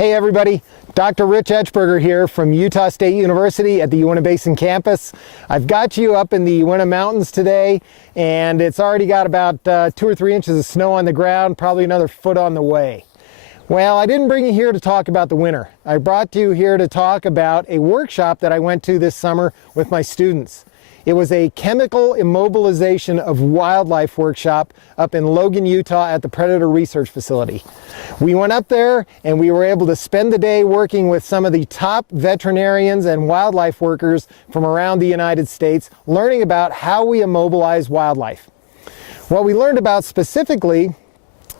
Hey everybody, Dr. Rich Etchberger here from Utah State University at the Uinta Basin campus. I've got you up in the Uinta Mountains today, and it's already got about 2 or 3 inches of snow on the ground, probably another foot on the way. Well, I didn't bring you here to talk about the winter. I brought you here to talk about a workshop that I went to this summer with my students. It was a chemical immobilization of wildlife workshop up in Logan, Utah at the Predator Research Facility. We went up there and we were able to spend the day working with some of the top veterinarians and wildlife workers from around the United States, learning about how we immobilize wildlife. What we learned about specifically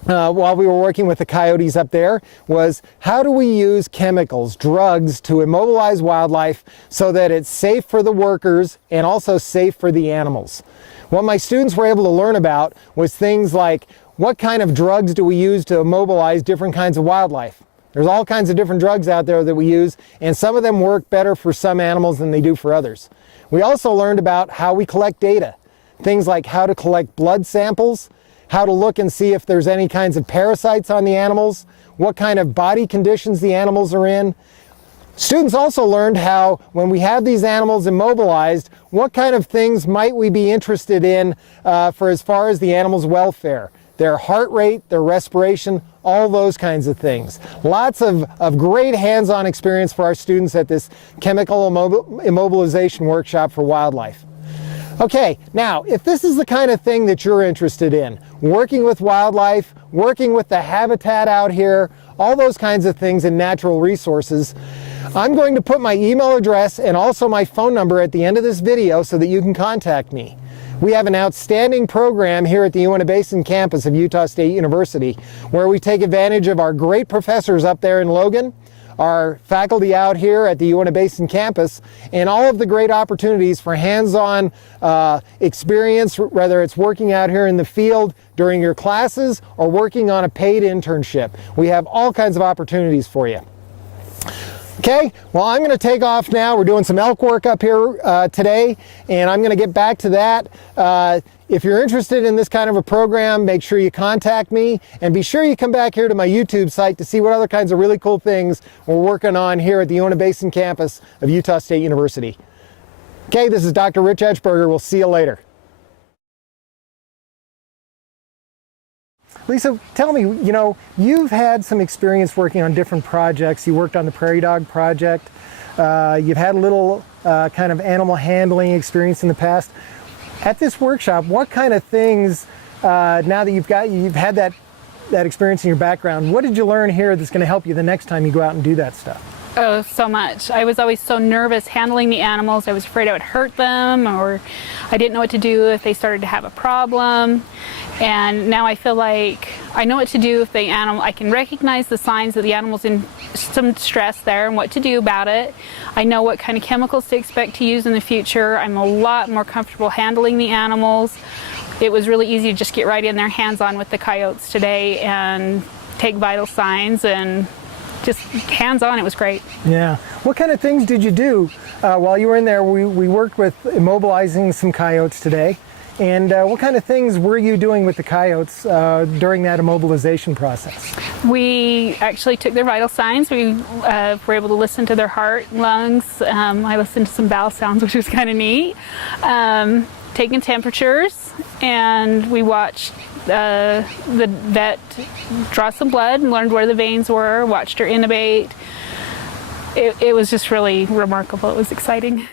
while we were working with the coyotes up there was how do we use chemicals, drugs, to immobilize wildlife so that it's safe for the workers and also safe for the animals. What my students were able to learn about was things like what kind of drugs do we use to immobilize different kinds of wildlife. There's all kinds of different drugs out there that we use, and some of them work better for some animals than they do for others. We also learned about how we collect data, things like how to collect blood samples, how to look and see if there's any kinds of parasites on the animals, what kind of body conditions the animals are in. Students also learned how, when we have these animals immobilized, what kind of things might we be interested in for as far as the animal's welfare. Their heart rate, their respiration, all those kinds of things. Lots of great hands-on experience for our students at this chemical immobilization workshop for wildlife. Okay, now, if this is the kind of thing that you're interested in, working with wildlife, working with the habitat out here, all those kinds of things in natural resources, I'm going to put my email address and also my phone number at the end of this video so that you can contact me. We have an outstanding program here at the Uinta Basin campus of Utah State University where we take advantage of our great professors up there in Logan, our faculty out here at the Uinta Basin campus, and all of the great opportunities for hands-on experience, whether it's working out here in the field during your classes or working on a paid internship. We have all kinds of opportunities for you. Okay, well, I'm going to take off now. We're doing some elk work up here today, and I'm going to get back to that. If you're interested in this kind of a program, make sure you contact me, and be sure you come back here to my YouTube site to see what other kinds of really cool things we're working on here at the Uinta Basin campus of Utah State University. Okay, this is Dr. Rich Etchberger. We'll see you later. Lisa, tell me, you know, you've had some experience working on different projects. You worked on the Prairie Dog Project. You've had a little kind of animal handling experience in the past. At this workshop, what kind of things, now that you've had that experience in your background, what did you learn here that's going to help you the next time you go out and do that stuff? Oh, so much. I was always so nervous handling the animals. I was afraid I would hurt them, or I didn't know what to do if they started to have a problem. And now I feel like I know what to do if the animal, I can recognize the signs that the animal's in some stress there and what to do about it. I know what kind of chemicals to expect to use in the future. I'm a lot more comfortable handling the animals. It was really easy to just get right in there hands-on with the coyotes today and take vital signs and just hands-on. It was great. Yeah. What kind of things did you do while you were in there? We worked with immobilizing some coyotes today. And what kind of things were you doing with the coyotes during that immobilization process? We actually took their vital signs. We were able to listen to their heart, lungs. I listened to some bowel sounds, which was kind of neat. Taking temperatures, and we watched the vet draw some blood and learned where the veins were, watched her intubate. It was just really remarkable. It was exciting.